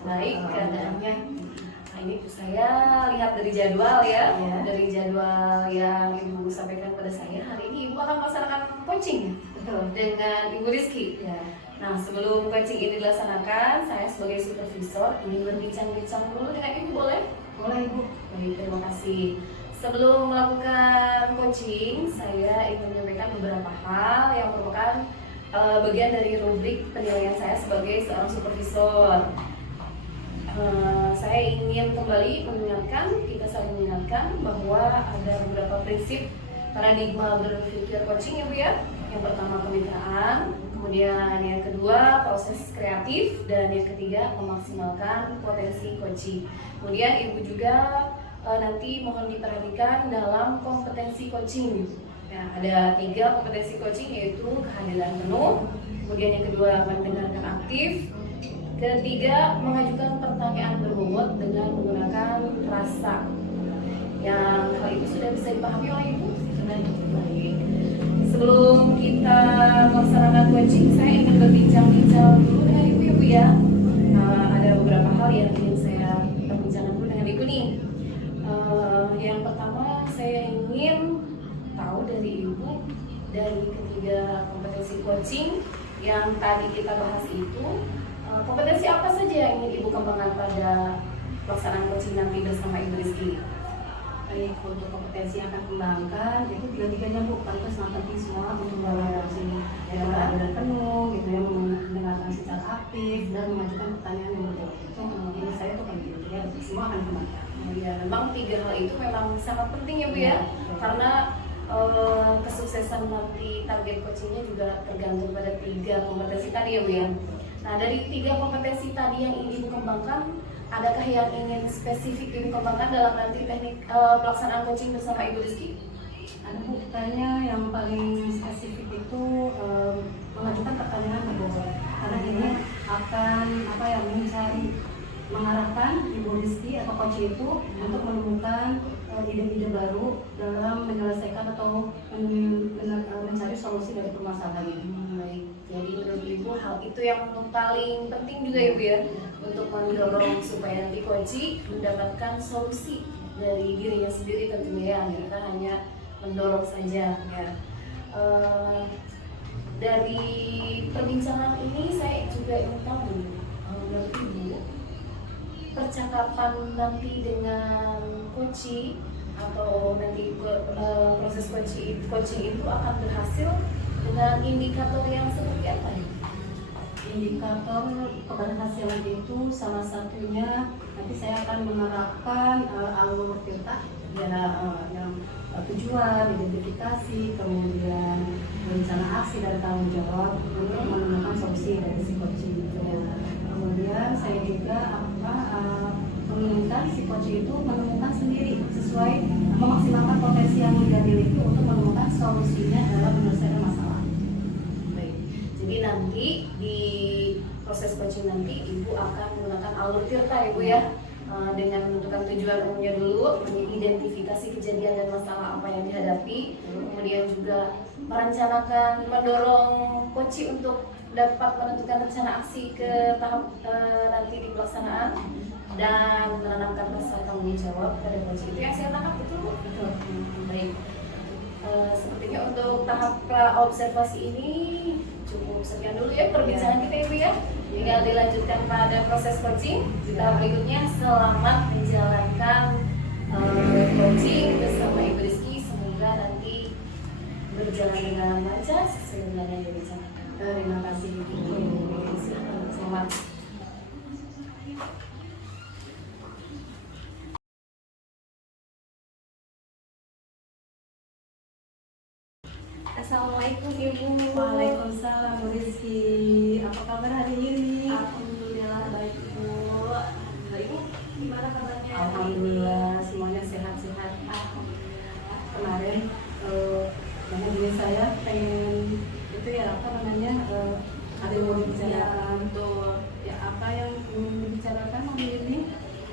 Baik keadaannya. Nah, ini saya lihat dari jadwal ya, dari jadwal yang Ibu sampaikan pada saya, hari ini Ibu akan melaksanakan coaching dengan Ibu Rizky. Nah, sebelum coaching ini dilaksanakan, saya sebagai supervisor ingin berbincang-bincang dulu dengan Ibu, boleh? Boleh Ibu. Baik, terima kasih. Sebelum melakukan coaching, saya ingin menyampaikan beberapa hal yang merupakan bagian dari rubrik penilaian saya sebagai seorang supervisor. Saya ingin kembali kita saling mengingatkan bahwa ada beberapa prinsip paradigma berpikir coaching ya Bu ya. Yang pertama kemitraan, kemudian yang kedua proses kreatif, dan yang ketiga memaksimalkan potensi coaching. Kemudian Ibu juga nanti mohon diperhatikan dalam kompetensi coaching. Nah, ada 3 kompetensi coaching, yaitu kehadiran penuh, kemudian yang kedua mendengarkan aktif, ketiga mengajukan pertanyaan berbobot dengan menggunakan rasa. Yang hal itu sudah bisa dipahami oleh Ibu? Baik. Sebelum kita melaksanakan coaching, saya ingin berbincang-bincang dulu dengan Ibu ya Bu ya. Ada beberapa hal yang ingin saya perbincangkan dulu dengan Ibu nih. Yang pertama saya ingin tahu dari Ibu, dari ketiga kompetensi coaching yang tadi kita bahas itu, kompetensi apa saja yang ingin Ibu kembangkan pada pelaksanaan coaching nanti bersama Ibu Rizky? Baik, untuk kompetensi yang akan kembangkan itu 3-3-nya Bu, karena itu sangat penting semua untuk membangun sini. Ya, kehadiran penuh, gitu ya, mendengarkan secara aktif dan mengajukan pertanyaan yang berbobot. Itu ini saya tuh penting ya, semua akan kembangkan. Ya, memang 3 hal itu memang sangat penting ya Bu ya, karena kesuksesan nanti target coachingnya juga tergantung pada 3 kompetensi tadi ya Bu ya. Nah, dari 3 kompetensi tadi yang ingin Ibu kembangkan, adakah yang ingin spesifik Ibu kembangkan dalam nanti teknik pelaksanaan coaching bersama Ibu Rizky? Ada Bu, tanya yang paling spesifik itu mengajukan pertanyaan berbobot. Karena ini akan mencari, mengarahkan Ibu Rizky atau coach itu untuk menemukan ide-ide baru dalam menyelesaikan atau mencari solusi dari permasalahan ini. Baik, jadi menurut Ibu hal itu yang paling penting juga ya Bu ya, untuk mendorong supaya nanti coach mendapatkan solusi dari dirinya sendiri tentunya ya, kita hanya mendorong saja ya. Dari perbincangan ini saya juga ingin tahu menurut Ibu, percakapan nanti dengan coach atau nanti proses coaching itu akan berhasil dengan indikator yang seperti apa ya? Indikator keberhasilan itu salah satunya nanti saya akan menerapkan alur tirta yang tujuan, identifikasi, kemudian rencana aksi dan tanggung jawab untuk menemukan solusi dari si coach itu. Kemudian saya juga menginginkan si coach itu menemukan sendiri sesuai memaksimalkan potensi yang dia miliki untuk menemukan solusinya dalam menyelesaikan masalah. Baik. Jadi nanti di proses coaching nanti Ibu akan menggunakan alur tirta Ibu ya, dengan menentukan tujuan umumnya dulu, mengidentifikasi kejadian dan masalah apa yang dihadapi, kemudian juga merencanakan, mendorong coach untuk dapat menentukan rencana aksi ke tahap nanti di pelaksanaan, dan menanamkan rasa tanggung jawab pada coach. Itu yang saya tangkap, betul Bu? Betul. Baik. Sepertinya untuk tahap observasi ini cukup sekian dulu ya perbincangan kita Ibu ya. Tinggal dilanjutkan pada proses coaching. Tahap berikutnya, selamat menjalankan coaching bersama Ibu Rizky. Semoga nanti berjalan dengan lancar sesuai dengan yang direncanakan. Terima kasih Ibu. Selamat. Assalamualaikum Ibu. Waalaikumsalam Bu Rizky. Apa kabar hari ini? Alhamdulillah baik Ibu. Ibu gimana kabarnya? Alhamdulillah semuanya sehat-sehat. Kemarin hubungi saya pengen itu ya ada yang mau dibicarakan. Betul. Ya, apa yang ingin dibicarakan hari ini?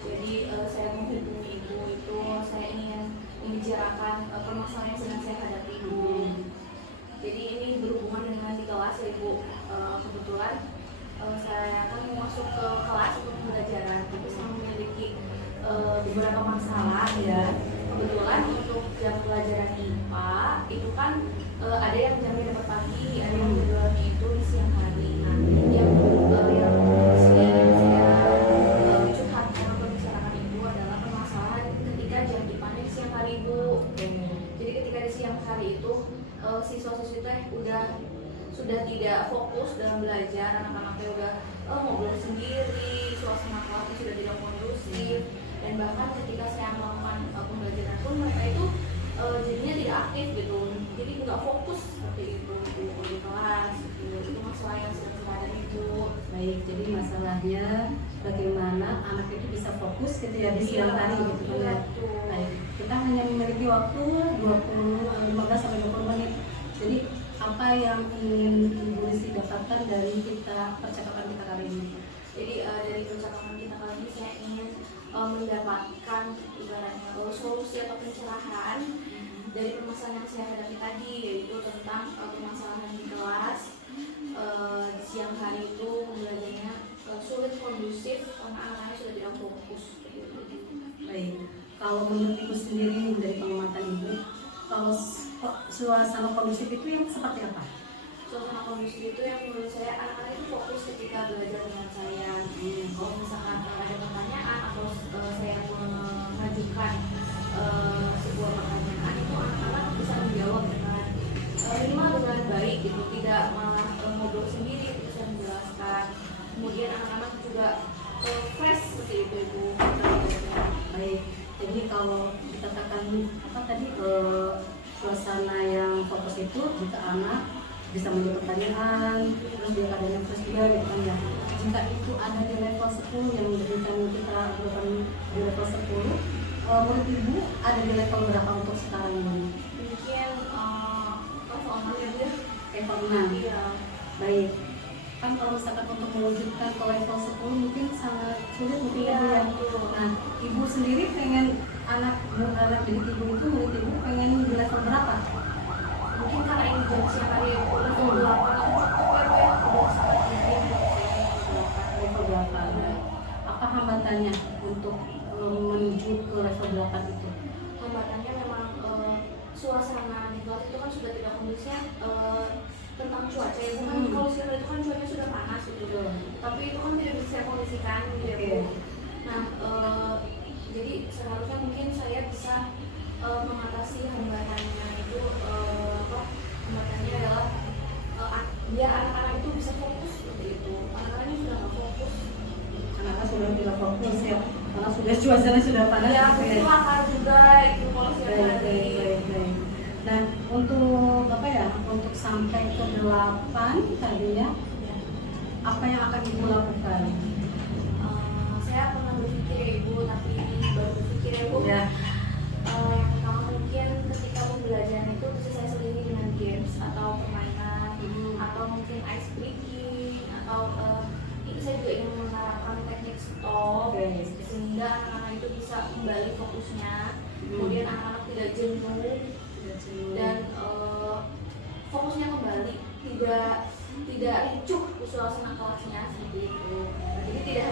Jadi saya menghubungi Ibu itu saya ingin membicarakan permasalahan yang sedang saya hadapi Ibu. Jadi ini berhubungan dengan di kelas ya Ibu. Kebetulan beberapa masalah ya. Kebetulan untuk jam pelajaran IPA itu kan ada yang jamnya dapat pagi, ada yang jadwalnya itu di siang hari. Nah, yang sini yang saya curhatkan atau bicarakan itu adalah permasalahan ketika jam IPA-nya di siang hari, Bu. Jadi ketika di siang hari itu siswa-siswi teh sudah tidak fokus dalam belajar, anak-anaknya udah ngobrol sendiri, suasana kelasnya sudah tidak kondusif, dan bahkan ketika saya melakukan pembelajaran pun mereka itu jadinya tidak aktif gitu, jadi nggak fokus seperti itu di kelas gitu. Itu masalah yang sedang saya hadapi itu. Baik, jadi masalahnya bagaimana anak itu bisa fokus gitu ya di siang hari gitu kan ya. Baik, kita hanya memiliki waktu 15 sampai 20 menit. Jadi apa yang ingin Ibu Rizky dapatkan dari percakapan kita kali ini? Jadi dari percakapan kita kali ini saya ingin mendapatkan ibaratnya solusi atau pencerahan dari permasalahan yang saya hadapi tadi, yaitu tentang permasalahan di kelas di siang hari itu belajarnya sulit kondusif karena anak-anaknya sudah tidak fokus. Baik, kalau menurut Ibu sendiri dari pengamatan Ibu, kalau suasana kondusif itu yang seperti apa? Suasana kondusif itu yang menurut saya anak-anak itu fokus ketika belajar dengan saya. Kalau misalkan ada pertanyaan atau saya mengajukan sebuah pertanyaan, itu anak-anak bisa menjawab dengan minimal dengan baik gitu, tidak malah ngobrol sendiri, bisa menjelaskan. Kemudian anak-anak juga fresh seperti itu. Baik, jadi kalau dikatakan apa tadi suasana yang fokus itu jika anak bisa menjawab pertanyaan, terus dia keadaannya fresh juga gitu kan ya. Jika itu ada di level 10 yang diberikan kita bukan di level 10, menurut Ibu ada di level berapa untuk sekarang ini? Mungkin level 6 ya, Bu. Level 6. Iya. Baik. Kan kalau misalkan untuk mewujudkan ke level 10 mungkin sangat sulit mungkin ya, Bu ya. Nah, Ibu sendiri pengen anak didik Ibu itu murid Ibu pengen di level berapa? Mungkin karena ini jam siang hari level 8 itu cukup ya, udah sangat mungkin level 8. Apa hambatannya untuk menuju ke level 8 itu? hambatannya memang suasana di kelas itu kan sudah tidak kondusif tentang cuaca ya, bukan kalau siang hari itu kan cuaca sudah panas gitu, tapi itu kan tidak bisa saya kondisikan gitu ya, Bu. Nah, jadi seharusnya mungkin saya bisa mengatasi hambatannya itu hambatannya adalah biar anak-anak itu bisa fokus seperti itu. Anak-anaknya sudah nggak fokus, Anak-anak sudah tidak fokus ya, karena sudah cuacanya sudah panas ya gitu ya. lapar juga itu kalau siang Baik. hari. Nah, untuk apa ya? Untuk sampai ke 8 tadinya apa yang akan Ibu lakukan? Saya pernah berpikir ya, Ibu, tapi ini baru berpikir ya, Bu. Ya. Yang pertama mungkin ketika pembelajaran itu bisa saya selingi dengan games atau permainan atau mungkin ice breaking atau ini saya juga ingin menerapkan teknik stop sehingga anak-anak itu bisa kembali fokusnya, kemudian anak-anak tidak jenuh dan fokusnya kembali, tidak ricuh ke suasana kelasnya seperti itu. Jadi tidak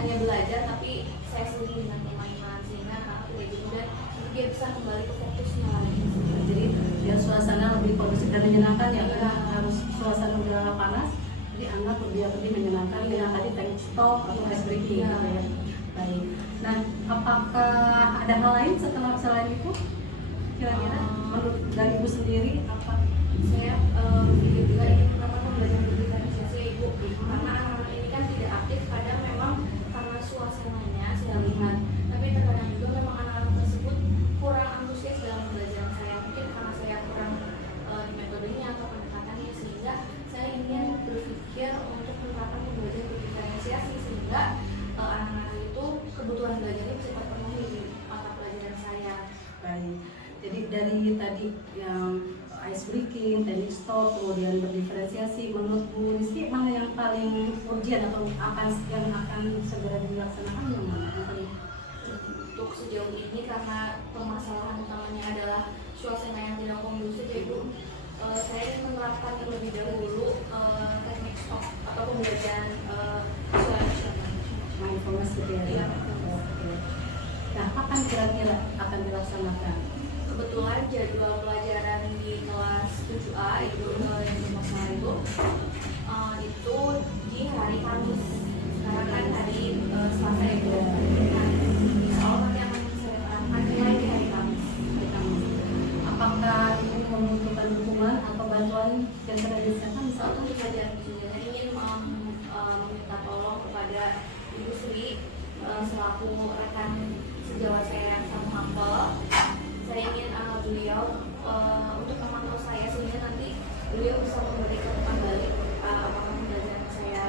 hanya belajar, tapi saya selingi dengan permainan sehingga anak tidak jenuh dan dia bisa kembali ke fokusnya lagi. Jadi biar suasana lebih kondusif dan menyenangkan ya, karena harus suasana udara panas, jadi anak lebih menyenangkan dengan tadi teknik stop atau ice breaking gitu ya. Baik. Nah, apakah ada hal lain setelah selain itu? Kira-kira menurut dari Ibu sendiri apa? Saya berpikir juga ingin menerapkan pembelajaran berdiferensiasi ya, Ibu, karena anak-anak ini kan tidak aktif, kadang memang karena suasananya saya lihat, tapi terkadang juga memang anak-anak tersebut kurang antusias dalam pembelajaran saya, mungkin karena saya kurang di metodenya atau pendekatannya, sehingga saya ingin berpikir untuk menerapkan pembelajaran berdiferensiasi sehingga anak-anak itu kebutuhan belajarnya bisa terpenuhi di mata pelajaran saya. Baik. Jadi dari tadi yang ice breaking, teknik stop, kemudian berdiferensiasi, menurut Bu Rizky mana yang paling urgent atau yang akan segera dilaksanakan yang mana? Untuk sejauh ini karena permasalahan utamanya adalah suasana yang tidak kondusif ya, Bu, saya ingin menerapkan terlebih dahulu teknik stop atau pembelajaran visual Mindfulness gitu ya. Iya. Oke. Nah, kapan kira-kira akan dilaksanakan? Kebetulan jadwal pelajaran di kelas 7A itu masalah itu di hari Kamis. Sekarang kan hari Selasa itu. Nah, insya Allah nanti akan saya terangkan mulai di hari Kamis. Apakah ibu membutuhkan dukungan atau bantuan yang sudah disediakan misalkan? Untuk pelajaran saya ingin meminta tolong kepada Ibu Sri selaku rekan sejawat saya yang sama hafal. Saya ingin beliau untuk memantau saya sehingga nanti beliau bisa memberikan kembali apakah pembelajaran saya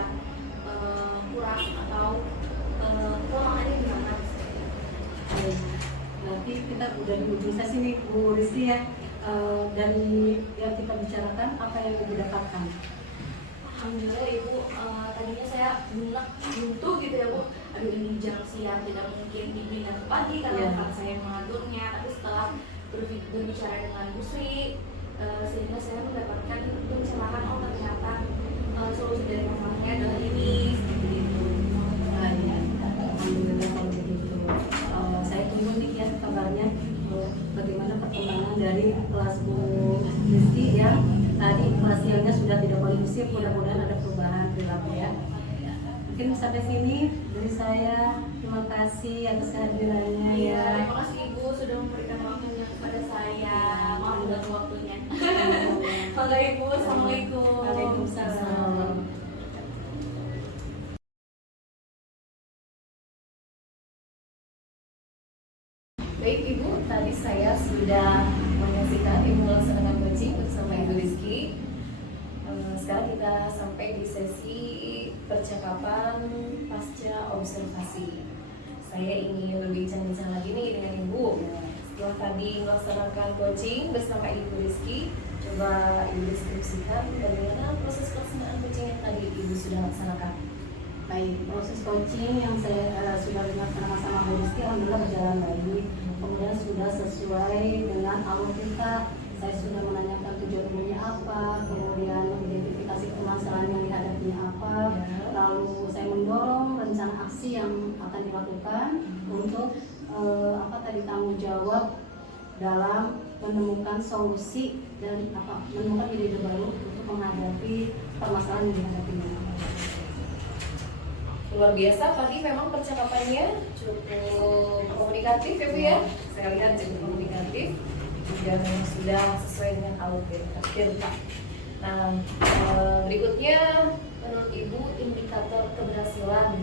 kurang atau kelemahannya di mana. Baik. Nanti kita udah di ujung sesi nih Bu Rizky ya. Dari yang kita bicarakan apa yang ibu dapatkan? Alhamdulillah Ibu, tadinya saya buntu gitu ya Bu. Aduh ini jam siang tidak mungkin diberikan pagi karena bukan saya mengaturnya. Tapi setelah berbicara dengan Bu Sri, sehingga saya mendapatkan pencerahan, oh ternyata solusi dari masalahnya adalah ini, seperti itu. Ya, alhamdulillah kalau begitu. Saya tunggu nih ya kabarnya bagaimana perkembangan dari kelas Bu Rizky yang tadi kelas siangnya sudah tidak kondusif. Mudah-mudahan ada perubahan perilaku ya. Mungkin sampai sini dari saya. Terima kasih atas kehadirannya Iya, ya. terima kasih Ibu sudah memberikan waktunya kepada saya. Maaf dengan waktunya. Mangga Ibu, assalamualaikum. Waalaikumsalam. Baik Ibu, tadi saya sudah menyaksikan Ibu melaksanakan coaching bersama Ibu Rizky. Sekarang kita sampai di sesi percakapan pasca observasi. Saya ingin berbincang-bincang lagi nih dengan Ibu. Setelah tadi melaksanakan coaching bersama Ibu Rizky, coba Ibu deskripsikan bagaimana proses pelaksanaan coaching yang tadi Ibu sudah laksanakan. Baik, proses coaching yang saya sudah dilaksanakan sama Bu Rizky alhamdulillah berjalan baik. Kemudian sudah sesuai dengan alur kita. Saya sudah menanyakan tujuan umumnya apa, kemudian identifikasi permasalahan yang dihadapinya apa, lalu saya mendorong rencana aksi yang akan dilakukan untuk tanggung jawab dalam menemukan solusi dan menemukan ide-ide baru untuk menghadapi permasalahan yang dihadapinya. Luar biasa, tadi memang percakapannya cukup komunikatif ya Bu ya. Saya lihat cukup komunikatif dan sudah sesuai dengan alur kita. Nah, berikutnya menurut Ibu indikator keberhasilan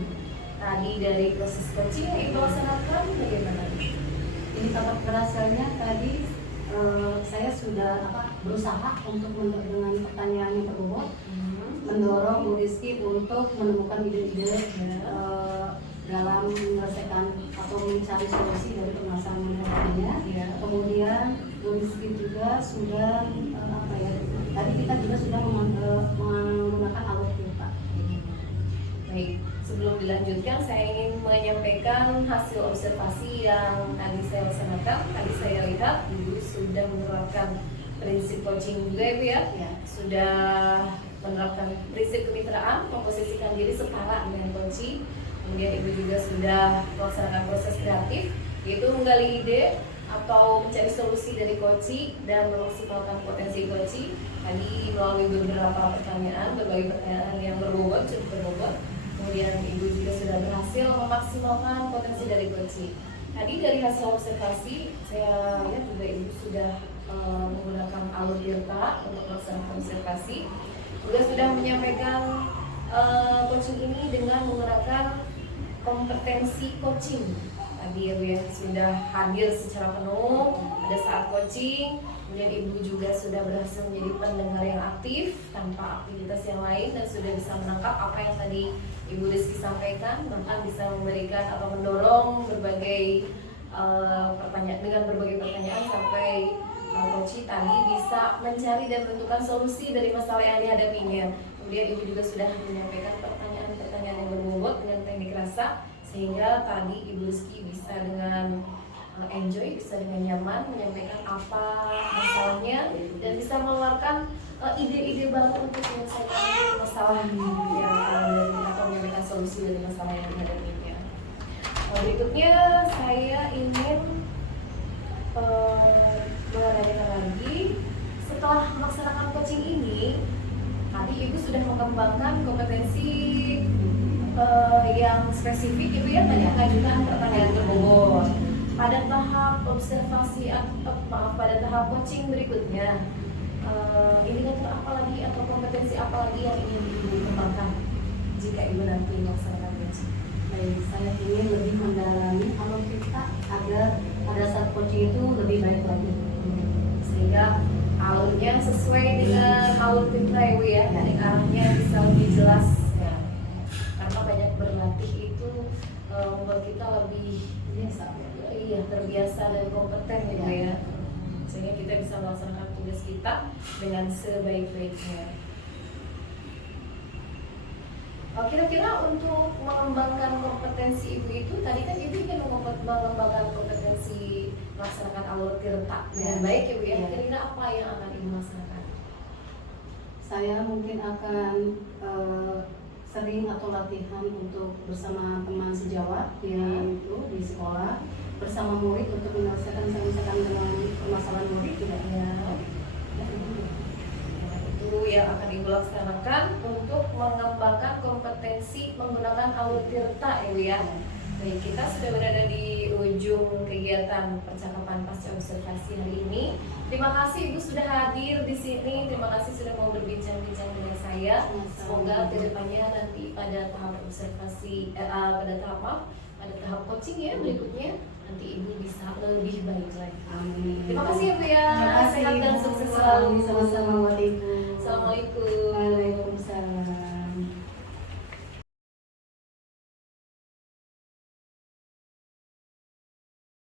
tadi dari proses coaching yang Ibu laksanakan bagaimana? Indikator keberhasilannya tadi saya sudah berusaha untuk dengan pertanyaan yang berbobot mendorong Bu Rizky untuk menemukan ide-ide dalam menyelesaikan atau mencari solusi dari permasalahan yang adanya. Kemudian Bu Rizky juga sudah tadi kita juga sudah menggunakan alur kita. Baik, sebelum dilanjutkan saya ingin menyampaikan hasil observasi yang tadi saya laksanakan. Tadi saya lihat Ibu sudah menerapkan prinsip coaching juga Ibu ya. Sudah menerapkan prinsip kemitraan, memposisikan diri setara dengan coaching. Kemudian Ibu juga sudah melaksanakan proses kreatif, yaitu menggali ide atau mencari solusi dari coaching dan memaksimalkan potensi coaching. Tadi melalui beberapa pertanyaan, berbagai pertanyaan yang berbobot, cukup berbobot. Kemudian Ibu juga sudah berhasil memaksimalkan potensi dari coaching. Tadi dari hasil observasi, saya lihat juga Ibu sudah menggunakan alur Tirta untuk melaksanakan observasi. Juga sudah menyampaikan coaching ini dengan menggunakan kompetensi coaching. Tadi Ibu yang sudah hadir secara penuh pada saat coaching. Kemudian Ibu juga sudah berhasil menjadi pendengar yang aktif tanpa aktivitas yang lain dan sudah bisa menangkap apa yang tadi Ibu Rizky sampaikan, bahkan bisa memberikan atau mendorong berbagai pertanyaan dengan berbagai pertanyaan sampai coaching tadi bisa mencari dan menentukan solusi dari masalah yang dihadapinya. Kemudian Ibu juga sudah menyampaikan pertanyaan-pertanyaan yang berbobot dengan teknik rasa, sehingga tadi Ibu Rizky bisa dengan enjoy, bisa dengan nyaman menyampaikan apa masalahnya dan bisa mengeluarkan ide-ide baru untuk menyelesaikan masalah yang ada atau menyampaikan solusi dari masalah yang dihadapinya. berikutnya saya ingin menanyakan lagi, setelah melaksanakan coaching ini, tadi Ibu sudah mengembangkan kompetensi yang spesifik, Ibu ya tadi mengajukan pertanyaan terbobot. Pada tahap observasi pada tahap coaching berikutnya, indikator apa lagi atau kompetensi apa lagi yang ingin Ibu kembangkan jika Ibu nanti melaksanakan coaching? Baik, saya ingin lebih mendalami alur kita agar pada saat coaching itu lebih baik lagi. Sehingga alurnya sesuai dengan alur kita Ibu ya, dari arahnya bisa lebih jelas ya. Karena banyak berlatih itu membuat kita lebih Biasa. iya terbiasa dan kompeten gitu ya. Sehingga kita bisa melaksanakan tugas kita dengan sebaik-baiknya. Kira-kira untuk mengembangkan kompetensi Ibu itu, tadi kan Ibu ingin mengembangkan kompetensi melaksanakan alur tirta dengan baik Ibu ya. Kira-kira apa yang akan Ibu laksanakan? Saya mungkin akan sering atau latihan untuk bersama teman sejawat di sekolah, bersama murid untuk menyelesaikan misalkan dengan permasalahan murid tidak ya. Itu yang akan Ibu laksanakan untuk mengembangkan kompetensi menggunakan alur tirta Ibu ya. Baik, kita sudah berada di ujung kegiatan percakapan pasca observasi hari ini. Terima kasih Ibu sudah hadir di sini. Terima kasih sudah mau berbincang-bincang dengan saya. Semoga kedepannya nanti pada tahap observasi, pada tahap coaching ya berikutnya nanti Ibu bisa lebih baik lagi. Amin. Terima kasih Ibu ya. Terima kasih, Sehat dan Ibu. sukses selalu. Sama-sama buat Ibu. Assalamualaikum.